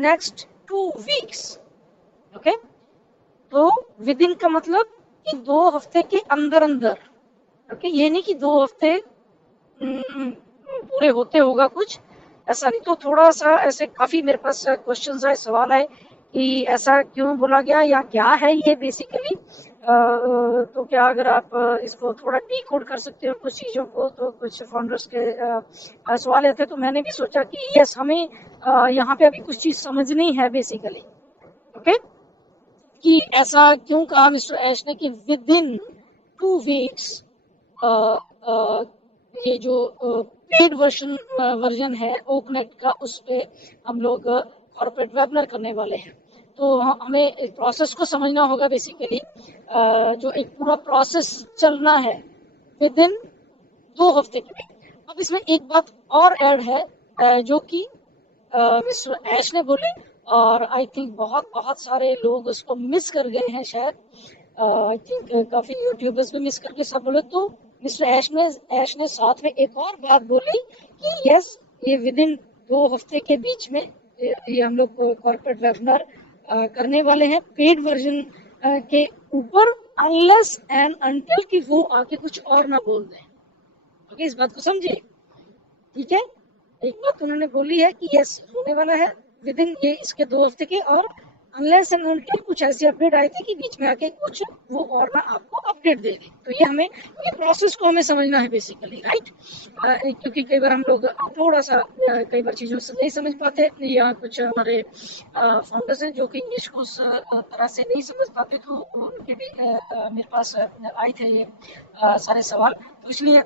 Next 2 weeks. Okay, तो with in का मतलब कि 2 हफ्ते के अंदर अंदर। ओके, ये नहीं कि 2 हफ्ते पूरे होते होगा कुछ, ऐसा नहीं। तो थोड़ा सा ऐसे काफी मेरे पास क्वेश्चन आए, सवाल आए कि ऐसा क्यों बोला गया या क्या है ये बेसिकली। तो क्या अगर आप इसको थोड़ा डीकोड कर सकते हो कुछ चीज़ों को, तो कुछ फाउंडर्स के सवाल थे। तो मैंने भी सोचा कि यस, हमें यहाँ पे अभी कुछ चीज़ समझनी है बेसिकली। ओके, कि ऐसा क्यों कहा मिस्टर ऐश ने कि विद इन 2 वीक्स ये जो पेड वर्जन है ओकनेट का, उस पे हम लोग कॉर्पोरेट वेबिनार करने वाले हैं। तो हमें इस प्रोसेस को समझना होगा बेसिकली। जो एक पूरा प्रोसेस चलना है विद इन 2 हफ्ते के। अब इसमें एक बात और ऐड है जो कि मिस्टर ऐश ने बोले, और आई थिंक बहुत बहुत सारे लोग उसको मिस कर गए हैं शायद। आई थिंक काफी यूट्यूबर्स भी मिस करके सब बोले। तो मिस्टर ऐश ने साथ में एक और बात बोली कि यस, ये विद इन 2 हफ्ते के बीच में ये हम लोग कॉर्पोरेट वेबिनार करने वाले हैं पेड वर्जन के ऊपर, अनलेस एंड अनटिल कि वो आके कुछ और ना बोल दें। ओके, इस बात को समझे, ठीक है। एक बात उन्होंने बोली है कि यस, होने वाला है विद इन ये इसके 2 हफ्ते के, और अनलेस एंड अनटिल कुछ ऐसी अपडेट आई थी कि बीच में आके कुछ वो और ना आपको अपडेट दे दे। तो ये हमें, ये प्रोसेस को हमें समझना है बेसिकली, राइट। क्योंकि कई बार हम लोग थोड़ा सा कई बार चीज़ों से नहीं समझ पाते, या कुछ हमारे फाउंडर्स हैं जो कि इंग्लिश को उस तरह से नहीं समझ पाते, तो उनके भी मेरे पास आए थे ये सारे सवाल। तो इसलिए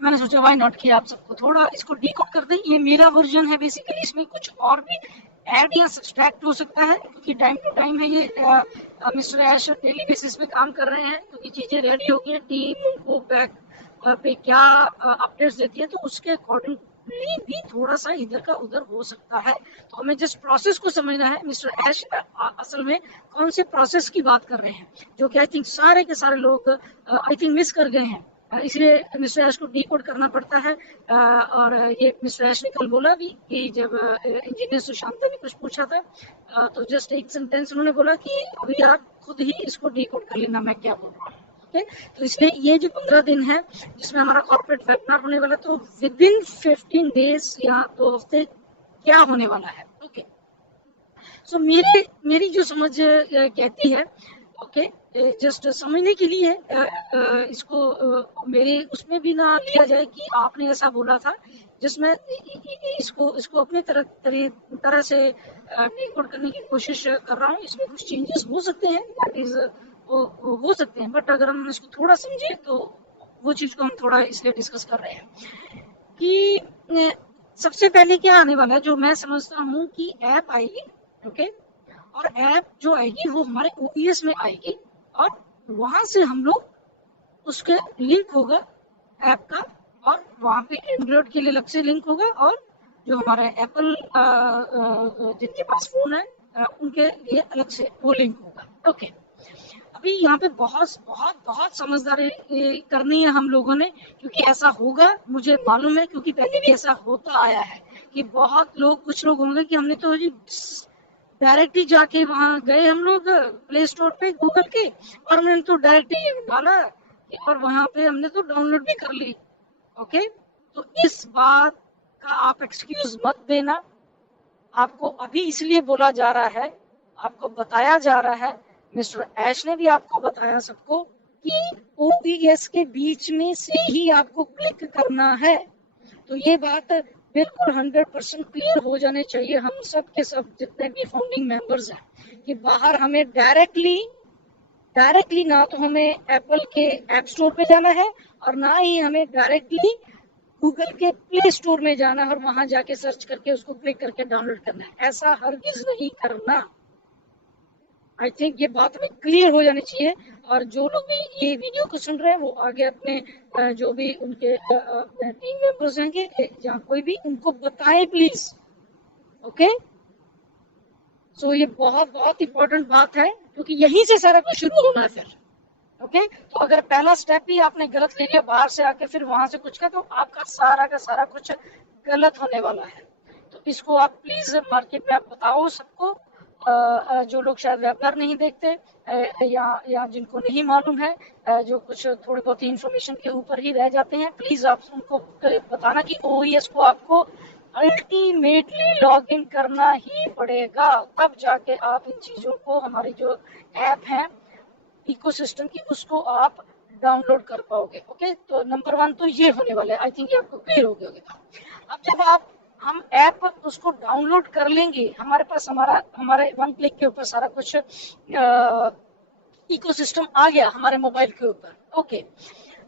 मैंने सोचा वाई नॉट कि आप सबको थोड़ा इसको डीकोड कर दें। ये मेरा वर्जन है बेसिकली, इसमें कुछ और भी ऐड या सब्सट्रैक्ट हो सकता है, क्योंकि टाइम टू टाइम है ये। मिस्टर ऐश डेली बेसिस पे काम कर रहे हैं, क्योंकि चीज़ें रेडी हो गई हैं, टीम उनको बैक पे क्या अपडेट्स देती है, तो उसके अकॉर्डिंगली भी थोड़ा सा इधर का उधर हो सकता है। तो हमें जिस प्रोसेस को समझना है, मिस्टर ऐश असल में कौन से प्रोसेस की बात कर रहे हैं, जो कि आई थिंक सारे के सारे लोग आई थिंक मिस कर गए हैं। इसलिए मिस्टर ऐश को डीकोड करना पड़ता है। और ये मिस्टर ऐश ने कल बोला भी कि जब इंजीनियर सुशांत ने कुछ पूछा था, तो जस्ट एक सेंटेंस उन्होंने बोला कि अभी आप खुद ही इसको डीकोड कर लेना मैं क्या बोल रहा हूँ। ओके, तो इसलिए ये जो 15 दिन है जिसमें हमारा कॉर्पोरेट वेबिनार होने वाला, तो विद इन 15 डेज या 2 हफ्ते क्या होने वाला है। ओके, सो मेरी जो समझ कहती है, ओके, जस्ट समझने के लिए इसको मेरे उसमें भी ना लिया जाए कि आपने ऐसा बोला था, जिसमें इसको अपने तरह से डिकोड करने की कोशिश कर रहा हूँ। इसमें कुछ चेंजेस हो सकते हैं, दैट इज हो सकते हैं, बट अगर हम इसको थोड़ा समझे तो वो चीज़ को हम थोड़ा इसलिए डिस्कस कर रहे हैं कि सबसे पहले क्या आने वाला है, जो मैं समझता हूँ कि ऐप आएगी। ओके, और ऐप जो आएगी वो हमारे OES में आएगी, और वहां से हम लोग उसके लिंक होगा ऐप का, और वहां पे एंड्रॉइड के लिए अलग से लिंक होगा, और जो हमारा एप्पल जिनके पास फोन है उनके लिए अलग से वो लिंक होगा। ओके, अभी यहाँ पे बहुत बहुत बहुत समझदारी करनी है हम लोगों ने, क्योंकि ऐसा होगा मुझे मालूम है, क्योंकि पहले भी ऐसा होता आया है कि बहुत लोग, कुछ लोग होंगे कि हमने तो डायरेक्ट ही जाके वहाँ गए हम लोग प्ले स्टोर पे गूगल के, और हमने तो डायरेक्ट ही डाला, और वहाँ पे हमने तो डाउनलोड भी कर ली। ओके, तो इस बात का आप एक्सक्यूज मत देना। आपको अभी इसलिए बोला जा रहा है, आपको बताया जा रहा है, मिस्टर ऐश ने भी आपको बताया सबको, कि OES के बीच में से ही आपको क्लिक करना है। तो ये बात बिल्कुल 100% क्लियर हो जाने चाहिए हम सब के सब जितने भी फाउंडिंग मेंबर्स हैं, कि बाहर हमें डायरेक्टली ना तो हमें एप्पल के ऐप स्टोर पे जाना है, और ना ही हमें डायरेक्टली गूगल के प्ले स्टोर में जाना और वहां जाके सर्च करके उसको क्लिक करके डाउनलोड करना है। ऐसा हरगिज नहीं करना। आई थिंक ये बात हमें क्लियर हो जानी चाहिए। और जो लोग भी ये वीडियो को सुन रहे हैं, वो आगे अपने जो भी उनके टीम मेंबर्स होंगे या कोई भी, उनको बताएं प्लीज। ओके, सो ये बहुत बहुत इंपॉर्टेंट बात है, क्योंकि यहीं से सारा कुछ शुरू होना है फिर। ओके, तो अगर पहला स्टेप भी आपने गलत ले लिया बाहर से आके, फिर वहां से कुछ का, तो आपका सारा का सारा कुछ गलत होने वाला है। तो इसको आप प्लीज मार्केट में आप बताओ सबको, जो लोग शायद वेबिनार नहीं देखते या जिनको नहीं मालूम है, जो कुछ थोड़ी बहुत इंफॉर्मेशन के ऊपर ही रह जाते हैं, प्लीज आप उनको बताना कि ओईएस को आपको अल्टीमेटली लॉग इन करना ही पड़ेगा, तब जाके आप इन चीजों को, हमारी जो ऐप है इकोसिस्टम की, उसको आप डाउनलोड कर पाओगे। ओके, तो नंबर 1 तो ये होने वाला है, आई थिंक ये आपको क्लियर हो गया होगा। अब जब हम ऐप उसको डाउनलोड कर लेंगे, हमारे पास हमारे 1 क्लिक के ऊपर सारा कुछ इकोसिस्टम आ गया हमारे मोबाइल के ऊपर। ओके,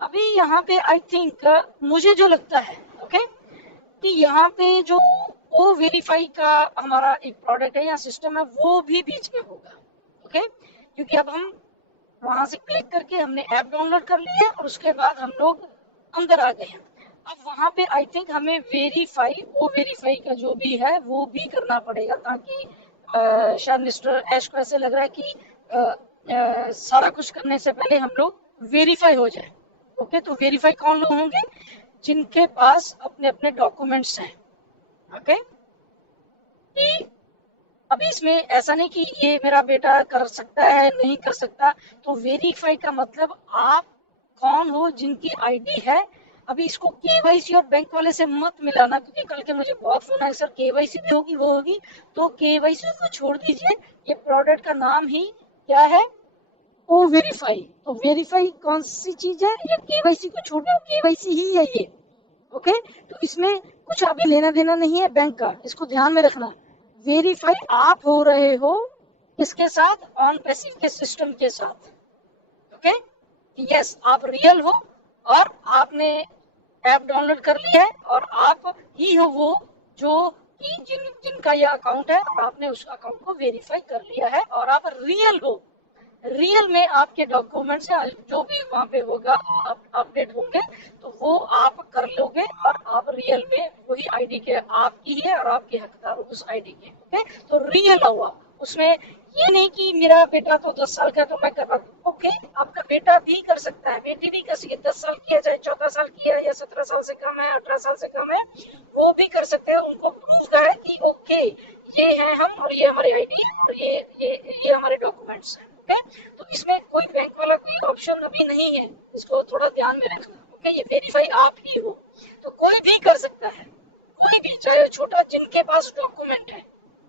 अभी यहाँ पे आई थिंक मुझे जो लगता है ओके कि यहाँ पे जो ओ वेरीफाई का हमारा एक प्रोडक्ट है या सिस्टम है, वो भी बीच में होगा। ओके, क्योंकि अब हम वहां से क्लिक करके हमने ऐप डाउनलोड कर लिया और उसके बाद हम लोग अंदर आ गए हैं। अब वहां पे आई थिंक हमें वेरीफाई का जो भी है वो भी करना पड़ेगा, ताकि शायद मिस्टर ऐश को ऐसे लग रहा है कि सारा कुछ करने से पहले हम लोग वेरीफाई हो जाए। ओके, तो वेरीफाई कौन लोग होंगे? जिनके पास अपने अपने डॉक्यूमेंट्स हैं। ओके, अभी इसमें ऐसा नहीं कि ये मेरा बेटा कर सकता है नहीं कर सकता, तो वेरीफाई का मतलब आप कौन हो जिनकी आईडी है। अभी इसको केवाईसी और बैंक वाले से मत मिलाना, क्योंकि कल के मुझे बहुत फोन आए, सर केवाईसी भी होगी वो होगी, तो केवाईसी को छोड़ दीजिए, ये प्रोडक्ट का नाम ही क्या है? ओ वेरीफाई। तो वेरीफाई कौन सी चीज है? ये केवाईसी को छोड़ दो, केवाईसी ही है ये। ओके, तो इसमें कुछ अभी लेना देना नहीं है बैंक का, इसको ध्यान में रखना। वेरीफाई आप हो रहे हो किसके साथ? ऑन पैसिव के सिस्टम के साथ। ओके, यस, आप रियल हो और आपने ऐप डाउनलोड कर लिया है और आप ही हो वो जो जिनका ये अकाउंट है और आपने उस अकाउंट को वेरीफाई कर लिया है और आप रियल हो। रियल में आपके डॉक्यूमेंट्स जो भी वहाँ पे होगा अपडेट होंगे, तो वो आप कर लोगे और आप रियल में वही आईडी के आपकी है और आपके हकदार उस आईडी के। ओके, तो रियल हुआ उसमें। ये नहीं कि मेरा बेटा तो 10 साल का तो मैं कर रहा हूँ। ओके, आपका बेटा भी कर सकता है, बेटी भी कर सकती है, 10 साल की है चाहे 14 साल की है या 17 साल से कम है, 18 साल से कम है, वो भी कर सकते हैं। उनको प्रूफ है कि ओके ये है हम और ये हमारी आईडी और ये हमारे डॉक्यूमेंट्स हैं। ओके, तो इसमें कोई बैंक वाला कोई ऑप्शन अभी नहीं है, इसको थोड़ा ध्यान में रखना। ओके, ये वेरीफाई आप ही हो, तो कोई भी कर सकता है, कोई भी, चाहे छोटा जिनके पास डॉक्यूमेंट है,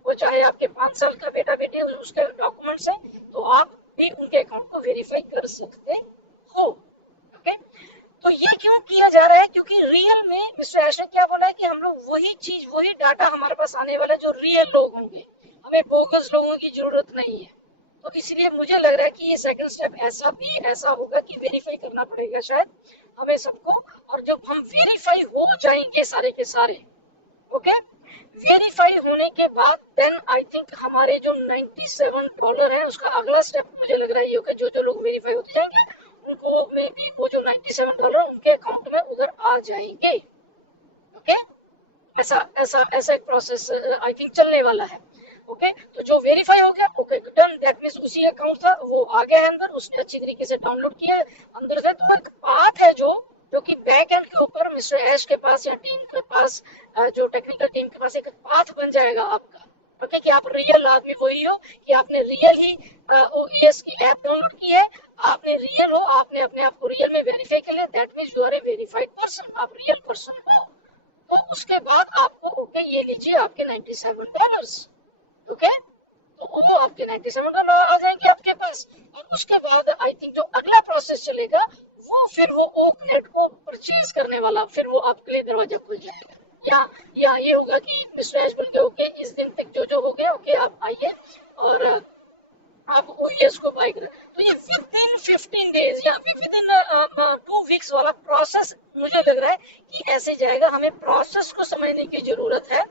वो चाहे आपके 5 साल का बेटा बेटी उसके डॉक्यूमेंट्स हैं, तो आप भी उनके अकाउंट को वेरीफाई कर सकते हो। ओके, तो ये क्यों किया जा रहा है? क्योंकि रियल में मिस्टर ऐश ने क्या बोला है कि हम लोग वही चीज, वही डाटा हमारे पास आने वाला है जो रियल लोग होंगे, हमें बोगस लोगों की जरूरत नहीं है। तो इसलिए मुझे लग रहा है कि ये सेकंड स्टेप ऐसा होगा कि वेरीफाई करना पड़ेगा शायद हमें सबको, और जब हम वेरीफाई हो जाएंगे सारे के सारे, ओके, वेरीफाई होने के बाद देन आई थिंक हमारे जो $97 है उसका अगला स्टेप मुझे लग रहा है कि जो लोग वेरीफाई होते जाएंगे उनको में भी वो जो $97 उनके अकाउंट में उधर आ जाएंगे। ओके, ऐसा एक प्रोसेस आई थिंक चलने वाला है। ओके, तो जो वेरीफाई हो गया, ओके डन, दैट मींस उसी अकाउंट था वो आ गया है अंदर, उसने अच्छी तरीके से डाउनलोड किया है अंदर से। तो एक पाथ है जो कि बैक एंड के ऊपर मिस्टर ऐश के पास या टीम के पास, जो टेक्निकल टीम के पास एक पाथ बन जाएगा आपका। ओके, कि आप रियल आदमी वही हो, कि आपने रियल ही ओएस की ऐप डाउनलोड की है, आपने रियल हो, आपने अपने आप को रियल में वेरीफाई कर लिया, that means you are a verified person, आप रियल पर्सन हो। तो उसके बाद आपको ओके ये लीजिए आपके $97। ओके, तो वो आपके $97 आ जाएंगे आपके पास। और उसके बाद आई थिंक जो अगला प्रोसेस चलेगा वो फिर वो ओकनेट को परचेज करने वाला, फिर वो आपके लिए दरवाजा खुल जाएगा। या ये होगा कि मिस्टर ऐश बोलेंगे ओके इस दिन तक जो हो गया ओके आप आइए और आप ओएस को बाय करें। तो ये विदिन 15 डेज या विदिन 2 वीक्स वाला प्रोसेस मुझे लग रहा है कि ऐसे जाएगा। हमें प्रोसेस को समझने की जरूरत है।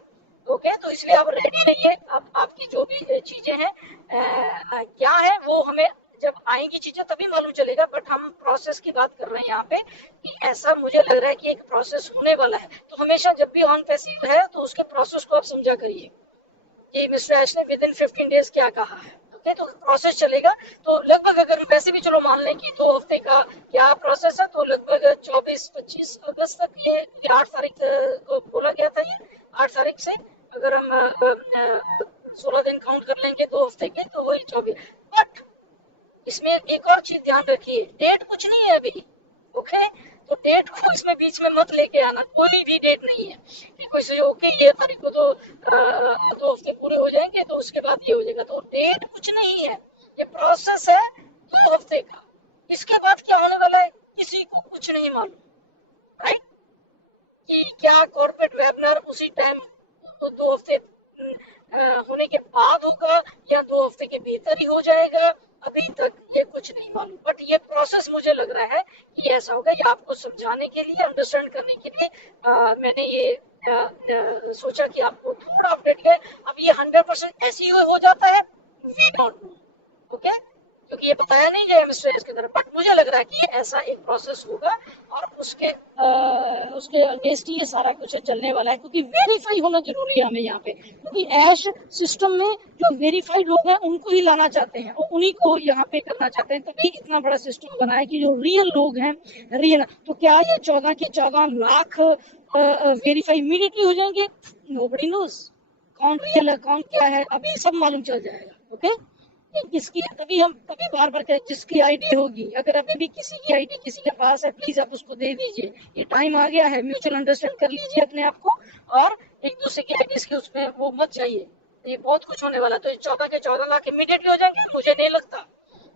ओके, तो इसलिए आप रेडी रहिए। आपकी जो भी चीजें हैं क्या है वो हमें जब आएंगी चीजें तभी मालूम चलेगा, बट हम प्रोसेस की बात कर रहे हैं यहाँ पे कि ऐसा मुझे लग रहा है कि एक प्रोसेस होने वाला है। तो हमेशा जब भी ऑन पैसिव है तो उसके प्रोसेस को आप समझा करिए कि मिस्टर ऐश ने विदिन 15 डेज क्या कहा है। ओके, तो प्रोसेस चलेगा। तो लगभग अगर वैसे भी चलो मान लें कि 2 हफ्ते का क्या प्रोसेस है, तो लगभग 24-25 अगस्त तक ये 8 तारीख को बोला गया था, ये 8 तारीख से अगर हम 16 दिन काउंट कर लेंगे 2 हफ्ते के, तो वही 24। बट इसमें एक और चीज ध्यान रखिए, डेट कुछ नहीं है अभी, ओके। तो डेट को इसमें बीच में मत लेके आना, कोई भी डेट नहीं है कि कोई से ओके ये तारीख को तो 2 हफ्ते पूरे हो जाएंगे तो उसके बाद ये हो जाएगा, तो डेट कुछ नहीं है, ये प्रोसेस है 2 हफ्ते का। इसके बाद क्या होने वाला है किसी को कुछ नहीं मालूम, राइट, कि क्या कॉर्पोरेट वेबिनार उसी टाइम तो 2 हफ्ते होने के बाद होगा या 2 हफ्ते के भीतर ही हो जाएगा, अभी तक ये कुछ नहीं मालूम। बट ये प्रोसेस मुझे लग रहा है कि ऐसा होगा, ये आपको समझाने के लिए, अंडरस्टैंड करने के लिए मैंने ये सोचा कि आपको थोड़ा अपडेट किया। अब ये 100% ऐसे ही हो जाता है, वी डोंट नो, ओके, क्योंकि ये बताया नहीं गया मिस्टर के तरफ। बट मुझे लग रहा है कि ऐसा एक प्रोसेस होगा और उसके अगेंस्ट ही ये सारा कुछ चलने वाला है, क्योंकि वेरीफाई होना जरूरी है हमें यहाँ पे, क्योंकि ऐश सिस्टम में जो वेरीफाइड लोग हैं उनको ही लाना चाहते हैं और उन्हीं को यहाँ पे करना चाहते हैं, तभी इतना बड़ा सिस्टम बना है कि जो रियल लोग हैं, रियल। तो क्या ये 14 के 14 लाख वेरीफाई इमीडिएटली हो जाएंगे? नोबडी नोस कौन रियल है कौन क्या है, अभी सब मालूम चल जाएगा, ओके। किसकी, तभी बार बार करें, जिसकी आईडी होगी, अगर अभी भी किसी की आईडी किसी के पास है, प्लीज आप उसको दे दीजिए। ये टाइम आ गया है, म्यूचुअल अंडरस्टैंड कर लीजिए अपने आप को, और एक दूसरे की आईडी के उसमें वो मत जाइए, ये बहुत कुछ होने वाला। तो 14 के 14 लाख इमीडिएटली हो जाएंगे, मुझे नहीं लगता,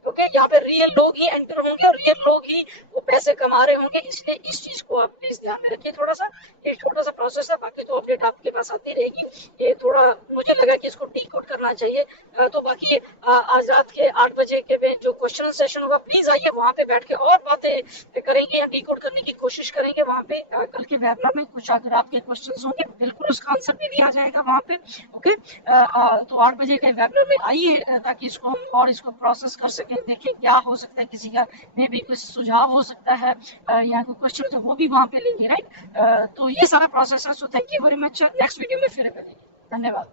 ओके। यहाँ पे रियल लोग ही एंटर होंगे और रियल लोग ही वो पैसे कमा रहे होंगे, इसलिए इस चीज को आप प्लीज ध्यान में रखिए थोड़ा सा। ये छोटा सा प्रोसेस है, बाकी तो अपडेट आपके पास आती रहेगी। ये थोड़ा मुझे लगा कि इसको डीकोड करना चाहिए। तो बाकी आज रात के 8 बजे के जो क्वेश्चन सेशन होगा, प्लीज आइए, वहाँ पे बैठ के और बातें करेंगे या डीकोड करने की कोशिश करेंगे वहाँ पे। कल के वेबिनार में कुछ अगर आपके क्वेश्चन होंगे, बिल्कुल उसका आंसर भी दिया जाएगा वहाँ पे, ओके। तो 8 बजे के वेबिनार में आइए ताकि इसको हम और इसको प्रोसेस कर सकें, देखें क्या हो सकता है, किसी का मे भी कुछ सुझाव हो सकता है या कोई क्वेश्चन तो वो भी वहाँ पे लेंगे, राइट। तो ये सारा प्रोसेस है। So thank you very much, next video में फिर करेंगे, धन्यवाद।